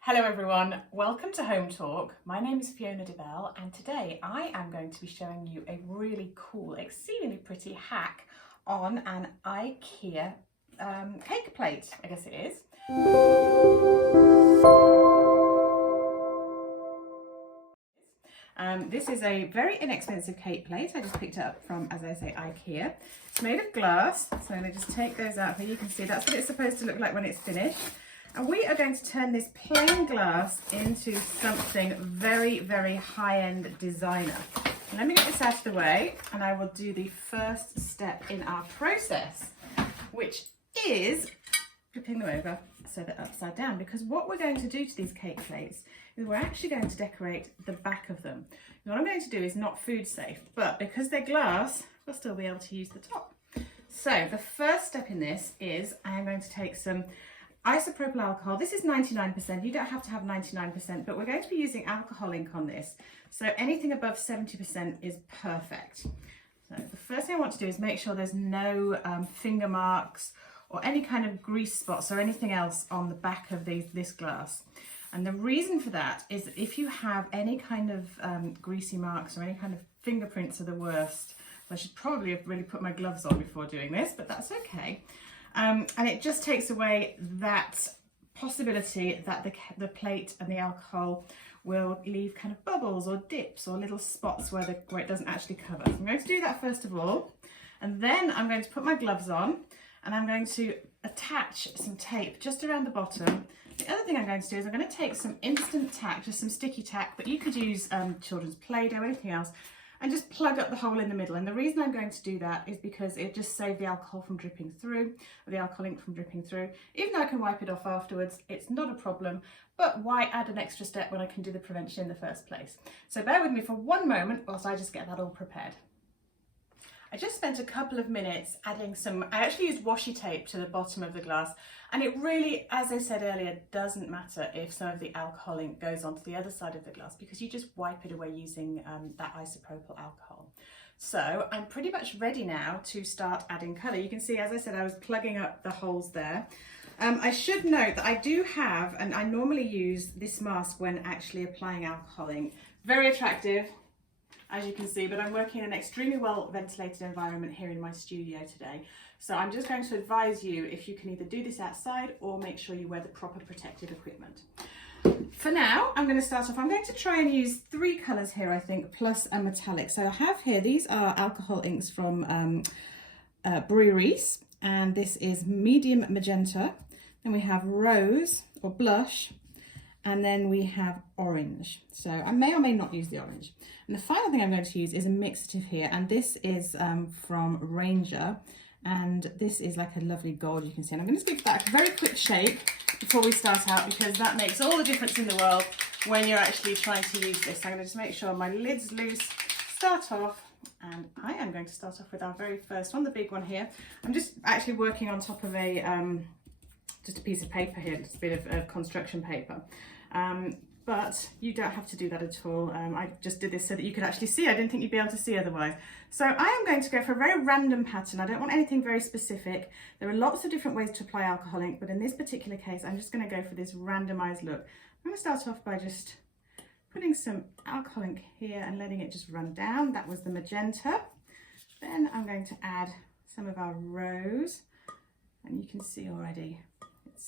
Hello everyone, welcome to Home Talk. My name is Fiona DeBell and today I am going to be showing you a really cool, exceedingly pretty hack on an IKEA cake plate, I guess it is. This is a very inexpensive cake plate. I just picked it up from, as I say, IKEA. It's made of glass, so I'm going to just take those out here. You can see that's what it's supposed to look like when it's finished. And we are going to turn this plain glass into something very, very high-end designer. Let me get this out of the way and I will do the first step in our process, which is flipping them over so they're upside down, because what we're going to do to these cake plates is we're actually going to decorate the back of them. And what I'm going to do is not food safe, but because they're glass, we'll still be able to use the top. So the first step in this is I'm going to take some isopropyl alcohol. This is 99%. You don't have to have 99%, but we're going to be using alcohol ink on this. So anything above 70% is perfect. So the first thing I want to do is make sure there's no finger marks or any kind of grease spots or anything else on the back of this glass. And the reason for that is if you have any kind of greasy marks or any kind of fingerprints are the worst. I should probably have really put my gloves on before doing this, but that's okay. And it just takes away that possibility that the plate and the alcohol will leave kind of bubbles or dips or little spots where it doesn't actually cover. So I'm going to do that first of all, and then I'm going to put my gloves on and I'm going to attach some tape just around the bottom. The other thing I'm going to do is I'm going to take some instant tack, just some sticky tack, but you could use children's Play-Doh or anything else, and just plug up the hole in the middle. And the reason I'm going to do that is because it just saves the alcohol from dripping through, or the alcohol ink from dripping through. Even though I can wipe it off afterwards, it's not a problem, but why add an extra step when I can do the prevention in the first place? So bear with me for one moment whilst I just get that all prepared. I just spent a couple of minutes adding I actually used washi tape to the bottom of the glass, and it really, as I said earlier, doesn't matter if some of the alcohol ink goes onto the other side of the glass because you just wipe it away using that isopropyl alcohol. So I'm pretty much ready now to start adding colour. You can see, as I said, I was plugging up the holes there. I should note that I do have, and I normally use this mask when actually applying alcohol ink. Very attractive, as you can see, but I'm working in an extremely well ventilated environment here in my studio today. So I'm just going to advise you if you can either do this outside or make sure you wear the proper protective equipment. For now, I'm going to start off, I'm going to try and use 3 colours here, I think, plus a metallic. So I have here, these are alcohol inks from Brie Reese, and this is medium magenta. Then we have rose or blush, and then we have orange. So I may or may not use the orange. And the final thing I'm going to use is a mixative here, and this is from Ranger, and this is like a lovely gold, you can see. And I'm going to give that a very quick shake before we start out, because that makes all the difference in the world when you're actually trying to use this. So I'm going to just make sure my lid's loose, start off, and I am going to start off with our very first one, the big one here. I'm just actually working on top of just a piece of paper here, just a bit of construction paper. But you don't have to do that at all. I just did this so that you could actually see. I didn't think you'd be able to see otherwise. So I am going to go for a very random pattern. I don't want anything very specific. There are lots of different ways to apply alcohol ink, but in this particular case, I'm just going to go for this randomized look. I'm going to start off by just putting some alcohol ink here and letting it just run down. That was the magenta. Then I'm going to add some of our rose, and you can see already it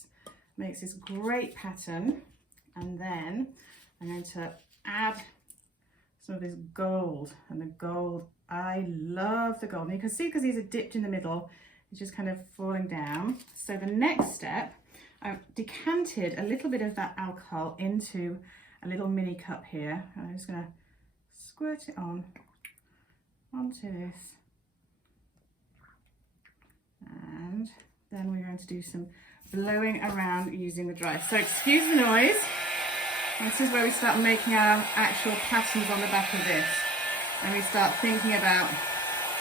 makes this great pattern. And then I'm going to add some of this gold, and the gold, I love the gold. And you can see, because these are dipped in the middle, it's just kind of falling down. So the next step, I've decanted a little bit of that alcohol into a little mini cup here, and I'm just going to squirt it onto this. And then we're going to do some blowing around using the dryer. So excuse the noise. This is where we start making our actual patterns on the back of this. And we start thinking about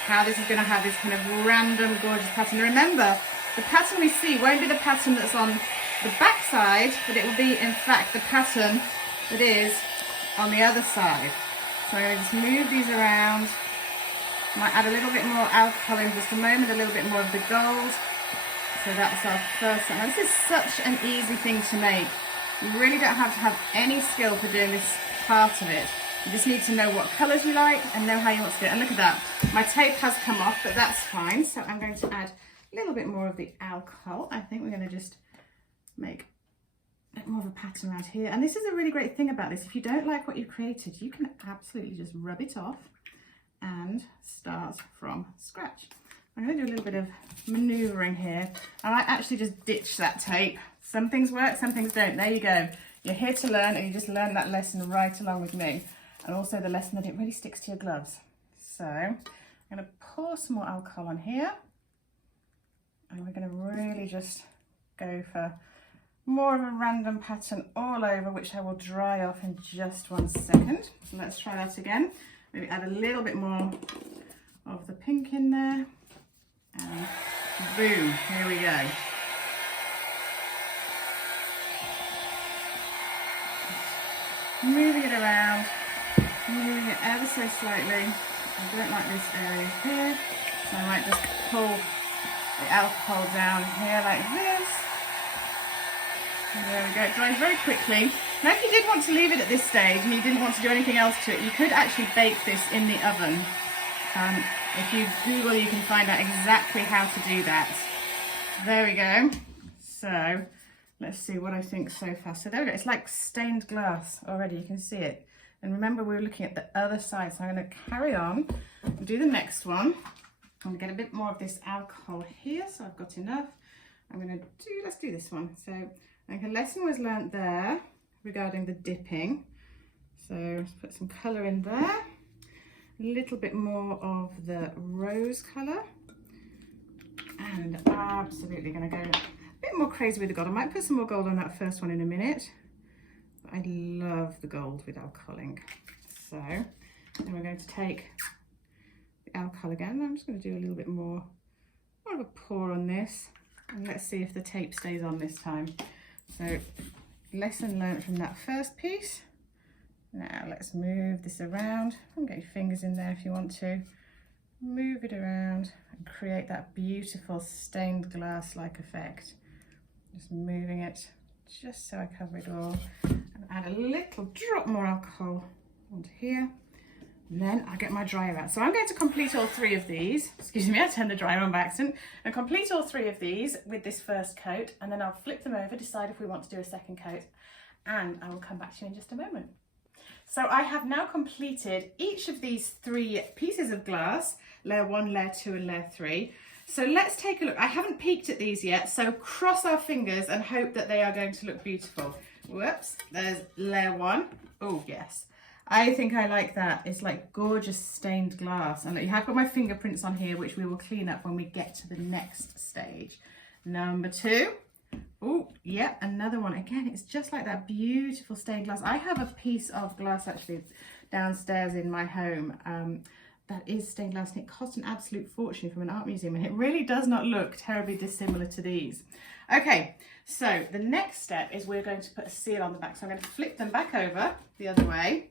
how this is going to have this kind of random, gorgeous pattern. Remember, the pattern we see won't be the pattern that's on the back side, but it will be, in fact, the pattern that is on the other side. So I'm going to just move these around. Might add a little bit more alcohol in just a moment, a little bit more of the gold. So that's our first one. This is such an easy thing to make. You really don't have to have any skill for doing this part of it. You just need to know what colours you like and know how you want to do it. And look at that, my tape has come off, but that's fine. So I'm going to add a little bit more of the alcohol. I think we're going to just make a bit more of a pattern around here. And this is a really great thing about this. If you don't like what you've created, you can absolutely just rub it off and start from scratch. I'm going to do a little bit of manoeuvring here. I might actually just ditch that tape. Some things work, some things don't. There you go. You're here to learn, and you just learned that lesson right along with me. And also the lesson that it really sticks to your gloves. So I'm going to pour some more alcohol on here. And we're going to really just go for more of a random pattern all over, which I will dry off in just 1 second. So let's try that again. Maybe add a little bit more of the pink in there. And boom, here we go. Moving it around, moving it ever so slightly. I don't like this area here, so I might just pull the alcohol down here like this. And there we go, it dries very quickly. Now if you did want to leave it at this stage and you didn't want to do anything else to it, you could actually bake this in the oven. If you Google, you can find out exactly how to do that. There we go. So let's see what I think so far. So there we go, it's like stained glass already, you can see it. And remember, we were looking at the other side, so I'm going to carry on and do the next one. I'm going to get a bit more of this alcohol here, so I've got enough. I'm going to do, let's do this one. So I think a lesson was learnt there regarding the dipping. So let's put some colour in there. A little bit more of the rose colour. And absolutely going to go a bit more crazy with the gold. I might put some more gold on that first one in a minute. But I love the gold with alcohol ink. So then we're going to take the alcohol again. I'm just going to do a little bit more of a pour on this. And let's see if the tape stays on this time. So lesson learnt from that first piece. Now let's move this around. Get your fingers in there if you want to. Move it around and create that beautiful stained glass-like effect. Just moving it just so I cover it all. And add a little drop more alcohol onto here. And then I'll get my dryer out. So I'm going to complete all 3 of these. Excuse me, I turned the dryer on by accident. And complete all 3 of these with this first coat. And then I'll flip them over, decide if we want to do a second coat. And I will come back to you in just a moment. So I have now completed each of these 3 pieces of glass, layer 1, layer 2 and layer 3. So let's take a look. I haven't peeked at these yet, so cross our fingers and hope that they are going to look beautiful. Whoops, there's layer 1. Oh yes, I think I like that. It's like gorgeous stained glass. And look, you have got my fingerprints on here, which we will clean up when we get to the next stage. Number 2. Oh, yeah, another one. Again, it's just like that beautiful stained glass. I have a piece of glass actually downstairs in my home that is stained glass, and it cost an absolute fortune from an art museum, and it really does not look terribly dissimilar to these. Okay, so the next step is we're going to put a seal on the back. So I'm going to flip them back over the other way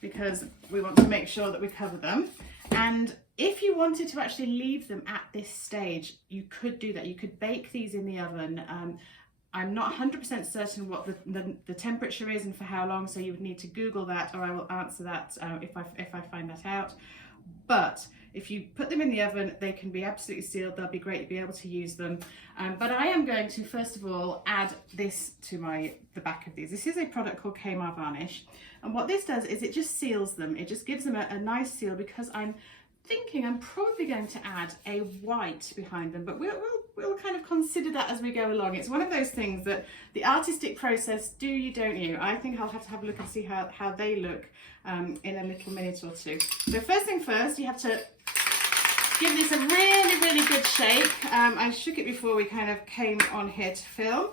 because we want to make sure that we cover them. And if you wanted to actually leave them at this stage, you could do that. You could bake these in the oven. I'm not 100% certain what the temperature is and for how long, so you would need to Google that, or I will answer that if I find that out. But if you put them in the oven, they can be absolutely sealed. They'll be great to be able to use them. But I am going to first of all add this to the back of these. This is a product called Kmart Varnish, and what this does is it just seals them. It just gives them a nice seal, because I'm thinking I'm probably going to add a white behind them, but we'll kind of consider that as we go along. It's one of those things that the artistic process, do you, don't you? I think I'll have to have a look and see how they look in a little minute or two. So first thing first, you have to give this a really good shake. I shook it before we kind of came on here to film.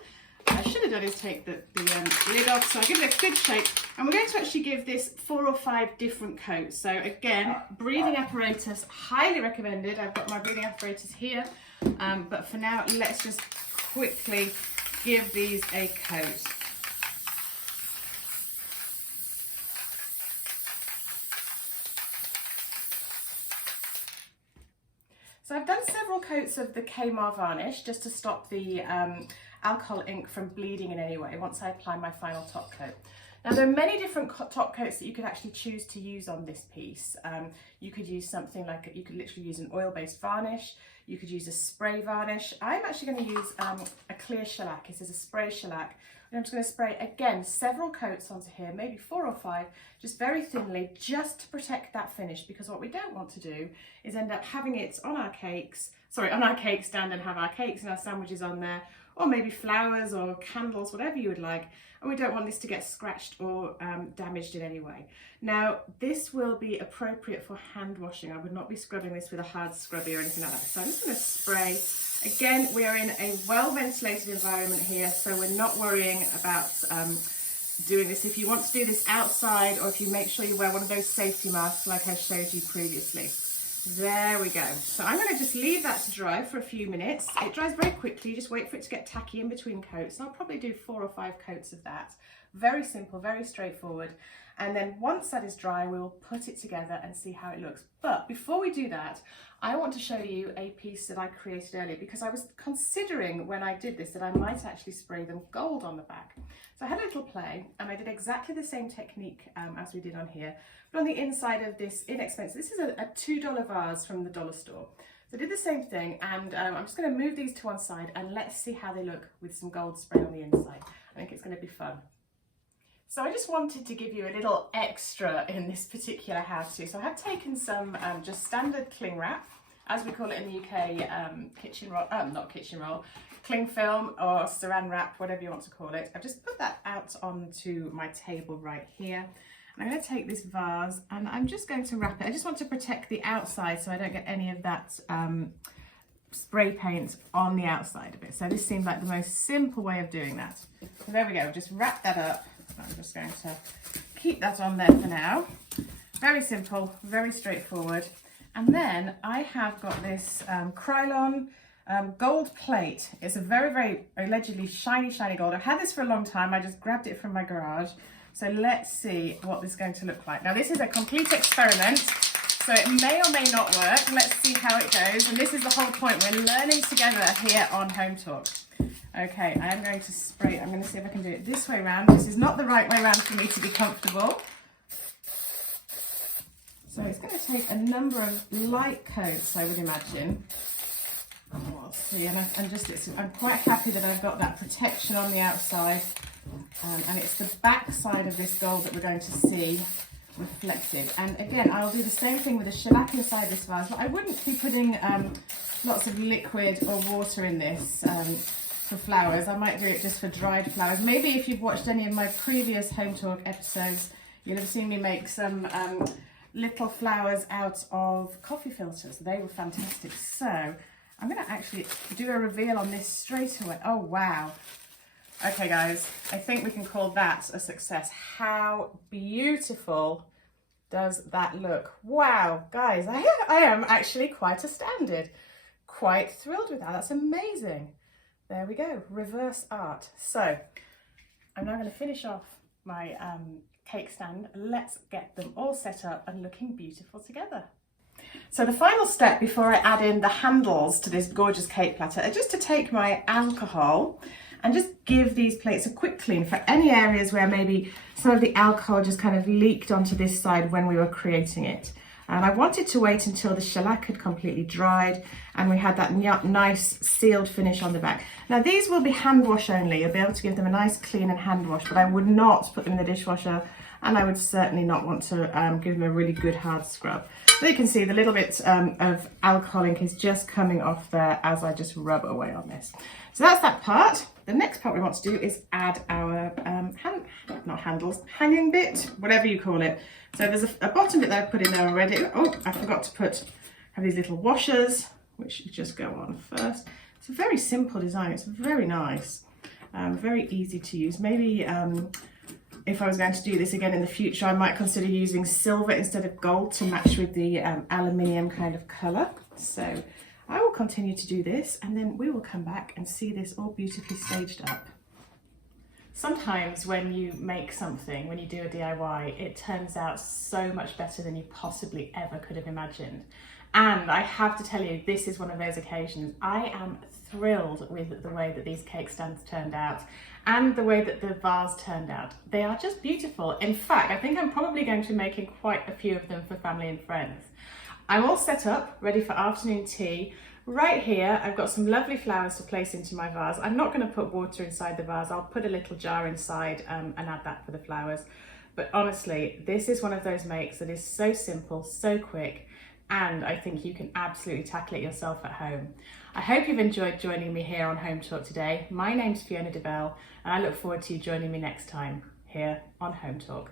What I should have done is take the lid off. So I'll give it a good shake, and we're going to actually give this 4 or 5 different coats. So again, breathing apparatus, highly recommended. I've got my breathing apparatus here, but for now, let's just quickly give these a coat. So I've done several coats of the Kmart Varnish just to stop the alcohol ink from bleeding in any way once I apply my final top coat. Now there are many different top coats that you could actually choose to use on this piece. You could use something like, you could literally use an oil-based varnish, you could use a spray varnish. I'm actually going to use a clear shellac. This is a spray shellac. And I'm just going to spray, again, several coats onto here, maybe 4 or 5, just very thinly, just to protect that finish, because what we don't want to do is end up having it on our cakes, on our cake stand and have our cakes and our sandwiches on there, or maybe flowers or candles, whatever you would like, and we don't want this to get scratched or damaged in any way. Now, this will be appropriate for hand washing. I would not be scrubbing this with a hard scrubby or anything like that. So I'm just going to spray. Again, we are in a well-ventilated environment here, so we're not worrying about doing this. If you want to do this outside, or if you make sure you wear one of those safety masks like I showed you previously. There we go. So I'm going to just leave that to dry for a few minutes. It dries very quickly. You just wait for it to get tacky in between coats. I'll probably do 4 or 5 coats of that. Very simple, very straightforward. And then once that is dry, we will put it together and see how it looks. But before we do that, I want to show you a piece that I created earlier, because I was considering when I did this that I might actually spray them gold on the back. So I had a little play and I did exactly the same technique as we did on here, but on the inside of this inexpensive, this is a $2 vase from the dollar store. So I did the same thing, and I'm just going to move these to one side and let's see how they look with some gold spray on the inside. I think it's going to be fun. So I just wanted to give you a little extra in this particular how-to. So I have taken some just standard cling wrap, as we call it in the UK, kitchen roll, not kitchen roll, cling film or saran wrap, whatever you want to call it. I've just put that out onto my table right here. And I'm going to take this vase and I'm just going to wrap it. I just want to protect the outside so I don't get any of that spray paint on the outside of it. So this seems like the most simple way of doing that. So there we go, just wrap that up. I'm just going to keep that on there for now. Very simple, very straightforward. And then I have got this Krylon gold plate. It's a very, very allegedly shiny, shiny gold. I've had this for a long time. I just grabbed it from my garage. So let's see what this is going to look like. Now this is a complete experiment, so it may or may not work. Let's see how it goes. And this is the whole point. We're learning together here on Home Talk. Okay, I am going to spray. I'm going to see if I can do it this way around. This is not the right way around for me to be comfortable. So it's going to take a number of light coats, I would imagine. We'll see. And I'm quite happy that I've got that protection on the outside. And it's the back side of this gold that we're going to see reflected. And again, I'll do the same thing with the shellac inside this vase, but I wouldn't be putting lots of liquid or water in this for flowers. I might do it just for dried flowers. Maybe if you've watched any of my previous Home Talk episodes, you'll have seen me make some little flowers out of coffee filters. They were fantastic. So I'm going to actually do a reveal on this straight away. Oh, wow. Okay, guys, I think we can call that a success. How beautiful does that look? Wow, guys, I am actually quite astounded. Quite thrilled with that. That's amazing. There we go, reverse art. So I'm now going to finish off my cake stand. Let's get them all set up and looking beautiful together. So the final step before I add in the handles to this gorgeous cake platter is just to take my alcohol and just give these plates a quick clean for any areas where maybe some of the alcohol just kind of leaked onto this side when we were creating it. And I wanted to wait until the shellac had completely dried and we had that nice sealed finish on the back. Now these will be hand wash only. You'll be able to give them a nice clean and hand wash, but I would not put them in the dishwasher, and I would certainly not want to give them a really good hard scrub. So you can see the little bit of alcohol ink is just coming off there as I just rub away on this. So that's that part. The next part we want to do is add our hanging bit, whatever you call it. So there's a bottom bit that I've put in there already. Oh, I forgot to have these little washers, which just go on first. It's a very simple design. It's very nice, very easy to use. Maybe if I was going to do this again in the future, I might consider using silver instead of gold to match with the aluminium kind of colour. So I will continue to do this and then we will come back and see this all beautifully staged up. Sometimes when you make something, when you do a DIY, it turns out so much better than you possibly ever could have imagined. And I have to tell you, this is one of those occasions. I am thrilled with the way that these cake stands turned out and the way that the vase turned out. They are just beautiful. In fact, I think I'm probably going to be making quite a few of them for family and friends. I'm all set up, ready for afternoon tea. Right here, I've got some lovely flowers to place into my vase. I'm not going to put water inside the vase. I'll put a little jar inside and add that for the flowers. But honestly, this is one of those makes that is so simple, so quick, and I think you can absolutely tackle it yourself at home. I hope you've enjoyed joining me here on Home Talk today. My name's Fiona DeBell, and I look forward to you joining me next time here on Home Talk.